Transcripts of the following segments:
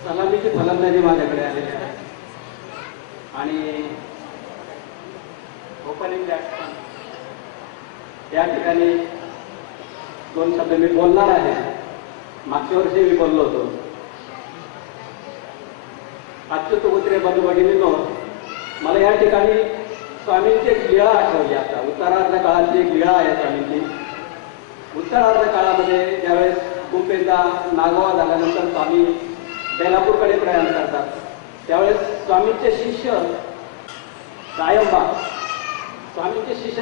सलामीची फलंदाजी माझ्याकडे आलेली आहे आणि ओपनिंग बॅट्समन या ठिकाणी दोन शब्द मी बोलणार आहे. मागच्या वर्षी मी बोललो होतो. अच्युत गोत्रे बंधू भगिनींनो, मला या ठिकाणी स्वामींची एक लीळा आठवली. आता उत्तरार्ध काळातली एक लीळा आहे स्वामींची. उत्तरार्ध काळामध्ये ज्यावेळेस कुंभेचा नागोबा झाल्यानंतर स्वामी बेलापूरकडे प्रयाण करतात, त्यावेळेस स्वामींचे शिष्य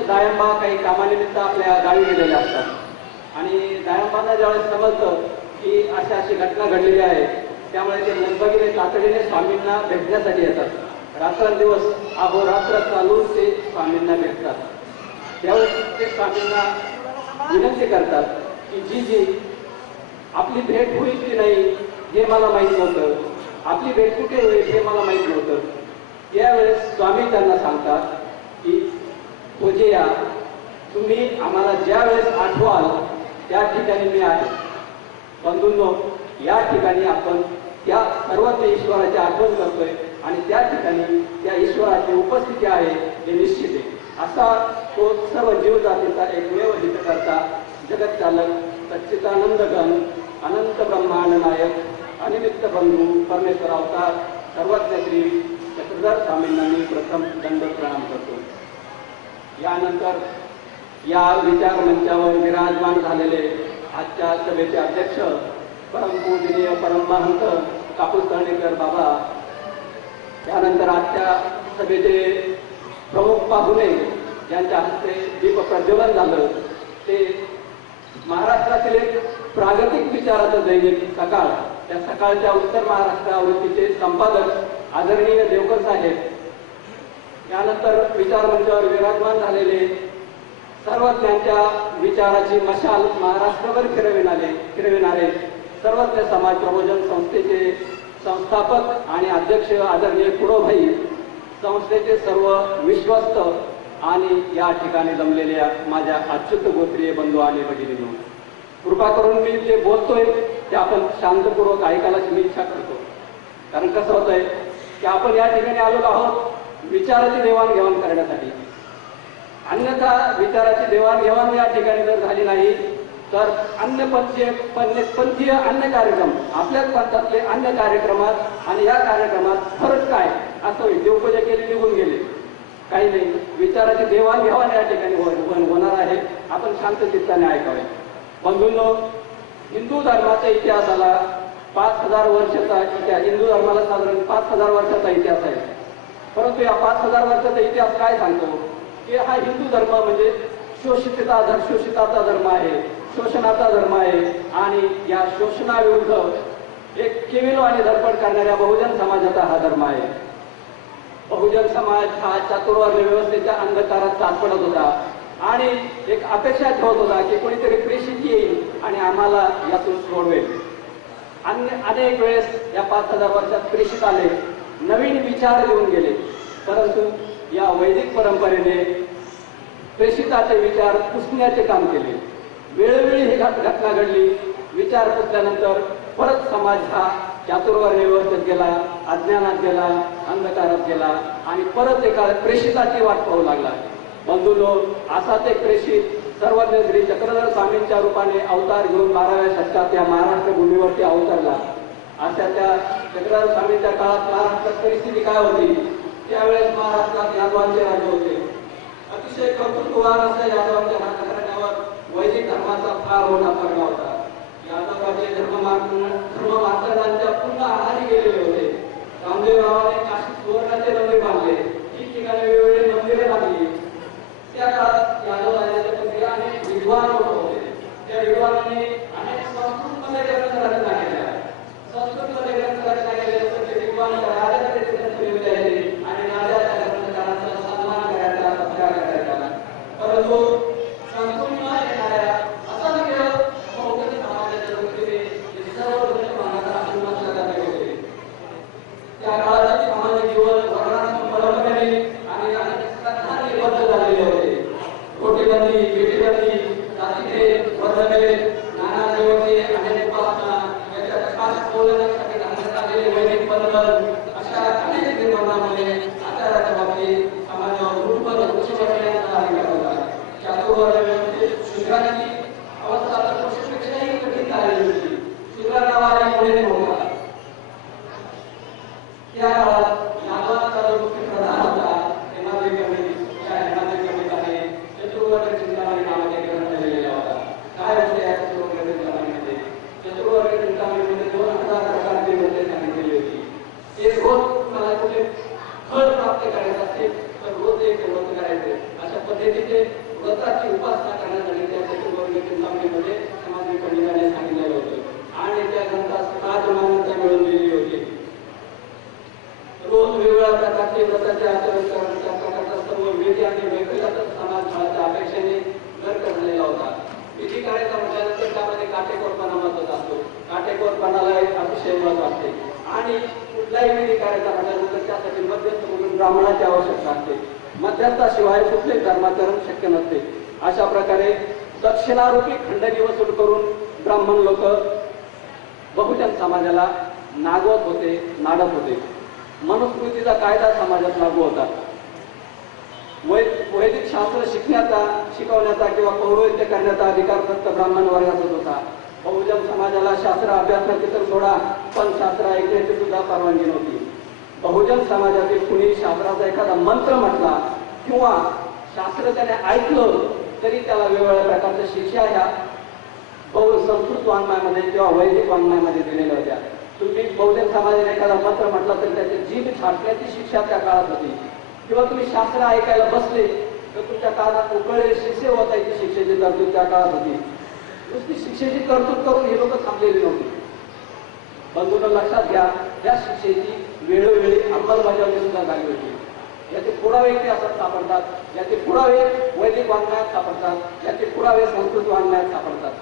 दायंबा काही कामानिमित्त आपल्या गावी गेलेले असतात आणि दायंबांना ज्यावेळेस समजतं की अशी घटना घडलेली आहे, त्यामुळे ते लगबगीने तातडीने स्वामींना भेटण्यासाठी येतात. रात्रंदिवस अहोरात्र चालून ते स्वामींना भेटतात. त्यावेळेस ते स्वामींना विनंती करतात की जी आपली भेट होईल की नाही हे मला माहीत नव्हतं, आपली भेट कुठे होईल हे मला माहीत नव्हतं. यावेळेस स्वामी त्यांना सांगतात की पूजया, तुम्ही आम्हाला ज्या वेळेस आठवाल त्या ठिकाणी मी आहे. बंधूंनो, या ठिकाणी आपण त्या सर्वज्ञ ईश्वराची आठवण करतोय आणि त्या ठिकाणी त्या ईश्वराची उपस्थिती आहे हे निश्चित आहे. असा तो सर्व जीव जातीचा एकमेव हितकर्ता, जगत चालक, सच्चिदानंद गण, अनंत ब्रह्मांड नायक, अनिमित्त बंधू, परमेश्वर अवतार, सर्वज्ञ श्री चक्रधर स्वामींना मी प्रथम दंड प्रणाम करतो. यानंतर या विचार मंचावर विराजमान झालेले आजच्या सभेचे अध्यक्ष परमपूजनीय परममहंत कापूस तळणीकर बाबा, त्यानंतर आजच्या सभेचे प्रमुख पाहुणे ज्यांच्या हस्ते दीप प्रज्वलन झालं ते महाराष्ट्रातील एक प्रागतिक विचाराचं दैनिक सकाळ, त्या सकाळच्या उत्तर महाराष्ट्र आवृत्तीचे संपादक आदरणीय देवकर साहेब, यानंतर विचार मंचावर विराजमान झालेले सर्वज्ञांच्या विचाराची मशाल महाराष्ट्रभर फिरविणारे सर्वज्ञ समाज प्रबोधन संस्थेचे संस्थापक आणि अध्यक्ष आदरणीय कुडोभाई, संस्थेचे सर्व विश्वस्त आणि या ठिकाणी जमलेल्या माझ्या अच्युत गोत्रीय बंधू आणि भगिनींनो, कृपा करून मी जे बोलतोय ते आपण शांतपूर्वक ऐकायलाच मी इच्छा करतो. कारण कसं होतंय की आपण या ठिकाणी आलेलो आहोत विचाराची देवाणघेवाण करण्यासाठी. अन्यथा विचाराची देवाणघेवाण या ठिकाणी जर झाली नाही तर पंथीय अन्य कार्यक्रम, आपल्याच पंथातले अन्य कार्यक्रमात आणि या कार्यक्रमात फरक काय असं होईल. देवपूजा केली, निघून गेले, काही नाही. विचाराची देवाणघेवाण या ठिकाणी होणार आहे. आपण शांत चित्ताने ऐकावे. बंधूंनो, हिंदू धर्माच्या इतिहासाला 5000 वर्षाचा इतिहास, हिंदू धर्माला साधारण 5000 वर्षाचा इतिहास आहे. परंतु या 5000 वर्षाचा इतिहास काय सांगतो की हा हिंदू धर्म म्हणजे शोषिताचा धर्म आहे, शोषणाचा धर्म आहे आणि या शोषणाविरुद्ध एक केविल आणि धडपड करणाऱ्या बहुजन समाजाचा हा धर्म आहे. बहुजन समाज हा चातुर्वर्ण्य व्यवस्थेच्या अंधकारात सापडत होता आणि एक अपेक्षा ठेवत होता की कोणीतरी प्रेषित येईल आणि आम्हाला यातून सोडवेल. अनेक वेळेस या 5000 वर्षात प्रेषित आले, नवीन विचार देऊन गेले, परंतु या वैदिक परंपरेने प्रेषिताचे विचार पुसण्याचे काम केले. वेळोवेळी ही घटना घडली. विचार पुसल्यानंतर परत समाज हा चातुर्वर्ण्य व्यवस्थेत गेला, अज्ञानात गेला, अंधकारात गेला आणि परत एका प्रेषिताची वाट पाहू लागला. बंधूंनो, असाच एक प्रेषित सर्वज्ञ श्री चक्रधर स्वामींच्या रूपाने अवतार घेऊन 12व्या शतकात या महाराष्ट्र भूमीवरती अवतरला. अशा त्या चक्रधर स्वामींच्या काळात महाराष्ट्रात परिस्थिती काय होती? त्यावेळेस महाराष्ट्रात यादवांचे राज्य होते. अतिशय कर्तृत्ववान असल्या यादवांच्या घराण्यावर वैदिक धर्माचा फार मोठा परिणाम होता. यादवाचे धर्ममार्तंडांच्या पूर्ण आहारी गेलेले होते. रामदेवरावाने काशी सुवर्णाचे मंदिर बांधले, ठिकठिकाणी वेगवेगळी मंदिरे बांधली. त्या काळात यादव राजाचे अनेक विद्वान होते. त्या विद्वानांनी अनेक संस्कृतमध्ये ग्रंथरचना केल्या. संस्कृतमध्ये ग्रंथरचना केल्यानंतर ते विद्वान राजाकडे ग्रंथ लिहिले आणि राजाच्या ग्रंथकारांचा सन्मान करायचा, सत्कार करायचा. परंतु संपूर्ण येणाऱ्या असंख्य बहुजन समाजाच्या दृष्टीने सर्व धर्मांना आशीर्वाद करत होते. त्या काळाचे सामाजिक जीवन वर्णांपरंपरेने आणि श्रद्धांनी बद्ध झालेले होते. रोटीबंदी, बेटीबंदी, जातीभेद, वर्णभेद, बंधन अशा अनेक निर्माणामुळे आचाराच्या बाबतीत समाजावर गुरुपद उच्चवरण्याचा अधिकार होता. चातुर्वर्ण्यामध्ये शूद्रांची अवस्था तर पुरुषापेक्षाही कठीण झालेली होती. शूद्र नावाने पुढे नव्हता. त्या काळात यादवाचा जो मुख्य प्रधान होता हेमाद्री पंडित आहे चतुर्वर्ग चिंतामणी नावाचे ग्रंथ लिहिलेला होता. काय होते या चतुर्वर्ग चिंतामणीमध्ये? चतुर्वर्ग चिंतामणीमध्ये 2000 प्रकारची व्रते सांगितलेली होती. एक रोज मला कुठे फळ प्राप्त करायचं असेल तर रोज एक व्रत करायचे. अशा पद्धतीचे व्रताची उपासना करण्यासाठी त्या चतुर्वर्ग चिंतामणीमध्ये हेमाद्री पंडितांनी सांगितलेलं होतं आणि त्या ग्रंथात 7 मान्यता मिळवून दिलेली होती. रोज वेगवेगळ्या प्रकारचे व्रताचे आचरण करून त्या प्रकारचा सर्व विधी आणि व्यक्तिगत समाज फळाच्या अपेक्षेने गर्क झालेला होता. विधी करायचा म्हटल्यानंतर त्यामध्ये काटेकोरपणा महत्वाचा असतो. काटेकोरपणाला एक अतिशय महत्व असते आणि कुठलाही विधी करायचा म्हटल्यानंतर त्यासाठी मध्यस्थ म्हणून ब्राह्मणाची आवश्यकता असते. मध्यस्थाशिवाय कुठलेही धर्माचरण शक्य नसते. अशा प्रकारे दक्षिणारूपी खंडणी वसूल करून ब्राह्मण लोक बहुजन समाजाला नागवत होते, नाडत होते. मनुस्मृतीचा कायदा समाजात लागू होता. वैदिक शास्त्र शिकवण्याचा किंवा पौरोहित्य करण्याचा अधिकार फक्त ब्राह्मण वर्गाचाच होता. बहुजन समाजाला शास्त्र अभ्यासण्याची तर सोडा, पण शास्त्र ऐकण्याची सुद्धा परवानगी नव्हती. बहुजन समाजातील कुणी शास्त्राचा एखादा मंत्र म्हटला किंवा शास्त्र त्याने ऐकलं तरी त्याला वेगवेगळ्या प्रकारच्या शिक्षा ह्या संस्कृत वाङ्मयामध्ये किंवा वैदिक वाङ्मयामध्ये दिलेल्या होत्या. तुम्ही बहुजन समाजाने एखादा मंत्र म्हटला तर त्याची जीभ छाटण्याची शिक्षा त्या काळात होती. किंवा तुम्ही शास्त्र ऐकायला बसले तर तुमच्या काळात उकळले शिक्षे होतायची शिक्षेची तरतूद त्या काळात होती. नुसती शिक्षेची तरतूद करून हे लोक थांबलेली नव्हती. बंधूंनो लक्षात घ्या, या शिक्षेची वेळोवेळी अंमलबजावणी सुद्धा झाली होती. याचे पुरावे इतिहासात सापडतात, याचे पुरावे वैदिक वाङ्मयात सापडतात, याचे पुरावे संस्कृत वाङ्मयात सापडतात.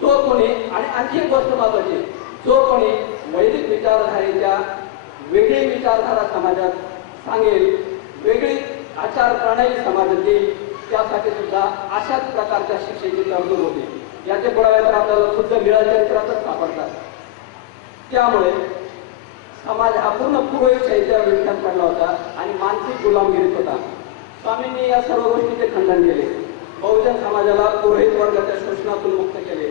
जो कोणी, आणि आणखी एक गोष्ट महत्वाची, जो कोणी वैदिक विचारधारेच्या वेगळी विचारधारा समाजात सांगेल, वेगळी आचार प्रणाली समाजात येईल, त्यासाठी सुद्धा अशाच प्रकारच्या शिक्षेची तरतूद होती. याचे पुरावे तर आपल्याला खुद्द लीळा चरित्रातच सापडतात. त्यामुळे समाज हा पूर्ण पुरोहितशाहीच्या विरोधात पडला होता आणि मानसिक गुलामगिरीत होता. स्वामींनी या सर्व गोष्टीचे खंडन केले. बहुजन समाजाला पुरोहित वर्गाच्या शोषणातून मुक्त केले.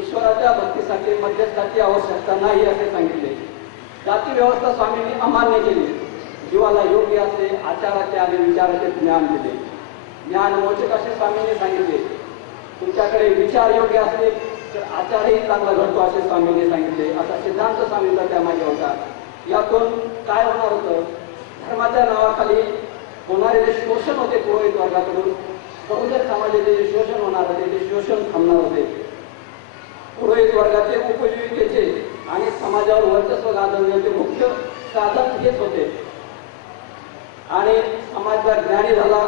ईश्वराच्या भक्तीसाठी मध्यस्थाची आवश्यकता नाही असे सांगितले. जाती व्यवस्था स्वामींनी अमान्य केली. जीवाला योग्य असे आचाराचे आणि विचाराचे ज्ञान दिले. ज्ञान मोचक असे स्वामींनी सांगितले. तुमच्याकडे विचार योग्य असले तर आचारही चांगला घडतो असे स्वामींनी सांगितले. असा सिद्धांत स्वामींचा त्यामागे होता. यातून काय होणार होतं? धर्माच्या नावाखाली होणारे जे शोषण होते पुरोहित वर्गाकडून, बहुजन समाजाचे जे शोषण होणार होते ते शोषण थांबणार होते. पुरोहित वर्गाचे उपजीविकेचे आणि समाजावर वर्चस्व गाजवण्याचे मुख्य साधन हेच होते. आणि समाज जर ज्ञानी झाला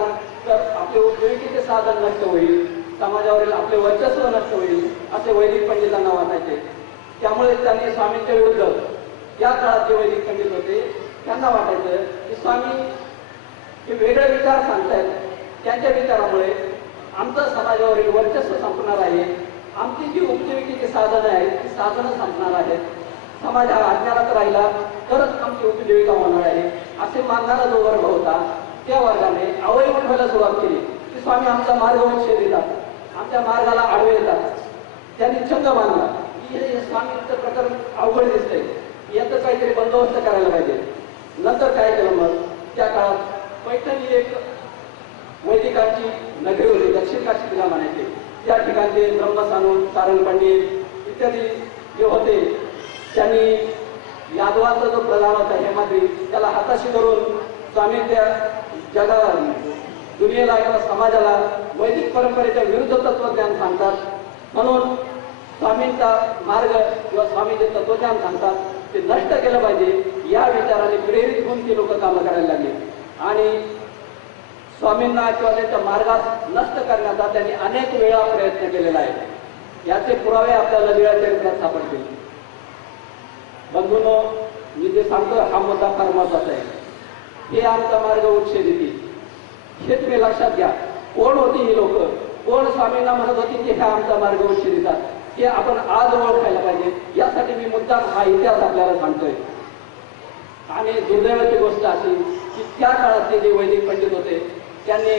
तर आपले उपजीविकेचे साधन नष्ट होईल, समाजावरील आपले वर्चस्व नष्ट होईल असे वैदिक पंडितांना वाटायचे. त्यामुळे त्यांनी स्वामींच्या विरुद्ध, या काळात जे वैदिक पंडित होते त्यांना वाटायचं की स्वामी हे वेगळे विचार सांगतायत, त्यांच्या विचारामुळे आमचं समाजावरील वर्चस्व संपणार आहे, आमची जी उपजीविकेची साधनं आहेत ती साधनं संपणार आहेत, समाज हा अज्ञानात राहिला तरच आमची उपजीविका होणार आहे असे मानणारा जो वर्ग होता त्या वर्गाने अवयव उठवायला सुरुवात केली की स्वामी आमचा मार्ग उच्छेद येतात, आमच्या मार्गाला आडवे येतात. त्यांनी छंद मानला की हे स्वामींचं प्रकरण अवघड दिसतंय, याचं काहीतरी बंदोबस्त करायला पाहिजे. नंतर काय केलं मग? त्या काळात पैठणी एक वैदिकांची नगरी होती, दक्षिण काशी तिला म्हणायचे. त्या ठिकाणचे ब्रह्मसानू, सारंग पंडित इत्यादी जे होते त्यांनी यादवाचा जो प्रधान होता हेमाद्री त्याला हाताशी धरून स्वामी त्या जगाला, दुनियेला किंवा समाजाला वैदिक परंपरेच्या विरुद्ध तत्वज्ञान सांगतात. म्हणून स्वामींचा मार्ग किंवा स्वामी जे तत्वज्ञान सांगतात ते नष्ट केलं पाहिजे या विचाराने प्रेरित होऊन ती लोक कामं करायला लागली. आणि स्वामींना किंवा त्यांच्या मार्गात नष्ट करण्याचा त्यांनी अनेक वेळा प्रयत्न केलेला आहे. याचे पुरावे आपल्याला लीळा चरित्रात सापडतील. बंधूंनो, मी जे सांगतो हा मुद्दा फार महत्वाचा आहे. हे आमचा मार्ग उच्छेदिती, हे तुम्ही लक्षात घ्या. कोण होती ही लोक? कोण स्वामींना म्हणत होती की हा आमचा मार्ग उच्छेदितात? हे आपण आज ओळखायला पाहिजे. यासाठी मी मुद्दाम हा इतिहास आपल्याला सांगतोय. आणि दुर्दैवाची गोष्ट अशी की त्या काळातले जे वैदिक पंडित होते त्यांनी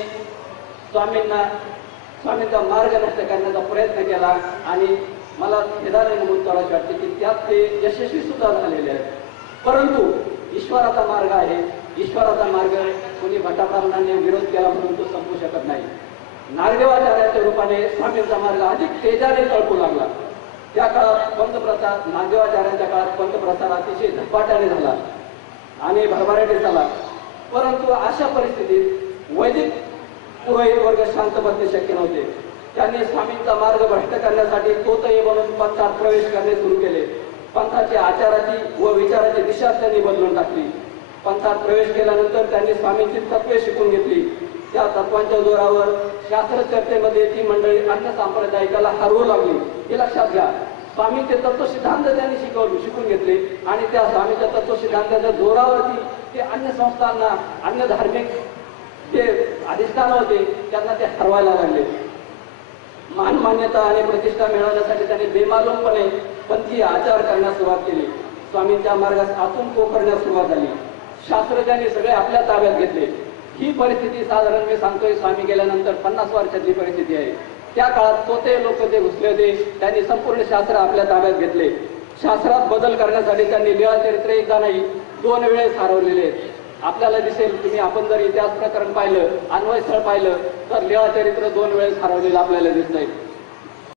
स्वामींचा मार्ग नष्ट करण्याचा प्रयत्न केला आणि मला खेदाने नमूद करायचे वाटते की त्यात ते यशस्वी सुद्धा झालेले आहेत। परंतु ईश्वराचा मार्ग आहे, ईश्वराचा मार्ग कोणी भटाब्राह्मणांनी विरोध केला म्हणून तो संपू शकत नाही। नागदेवाचार्याच्या रूपाने स्वामींचा मार्ग अधिक तेजाने तळपू लागला। त्या काळात पंतप्रसार, नागदेवाचार्यांच्या काळात पंतप्रसार अतिशय झपाट्याने झाला आणि भरभराटीने झाला। परंतु अशा परिस्थितीत वैदिक पुरोहित वर्ग शांत बसणे शक्य नव्हते। त्यांनी स्वामींचा मार्ग भ्रष्ट करण्यासाठी तोतये बनून पंथात प्रवेश करणे सुरू केले। पंथाची आचाराची व विचाराची दिशा त्यांनी बदलून टाकली। पंथात प्रवेश केल्यानंतर त्यांनी स्वामींची तत्वे शिकून घेतली। त्या तत्वांच्या जोरावर शास्त्र चर्चेमध्ये ती मंडळी अन्य सांप्रदायिकाला हरवू लागली। हे लक्षात घ्या, स्वामींचे तत्वसिद्धांत त्यांनी शिकून घेतले आणि त्या स्वामीच्या तत्वसिद्धांताच्या जोरावरती ते अन्य संस्थांना, अन्य धार्मिक जे अधिष्ठान होते त्यांना ते हरवायला लागले। मान मान्यता आणि प्रतिष्ठा मिळवण्यासाठी त्यांनी बेमालूमपणे पंथीय आचार करण्यास सुरुवात केली। स्वामींच्या मार्गास आतून पोखरण्यास सुरुवात झाली। शास्त्रज्ञांनी सगळे आपल्या ताब्यात घेतले। ही परिस्थिती साधारण मी सांगतोय स्वामी गेल्यानंतर 50 वर्षाची परिस्थिती आहे। त्या काळात तोते लोक जे घुसले होते त्यांनी संपूर्ण शास्त्र आपल्या ताब्यात घेतले। शास्त्रात बदल करण्यासाठी त्यांनी लीळाचरित्र एकदा नाही 2 वेळेस हरवलेले आहेत। आपल्याला दिसेल, आपण जर इतिहास प्रकरण पाहिलं, अन्वय स्थळ पाहिलं तर लीळाचरित्र 2 वेळेस हरवलेलं आपल्याला दिसतंय।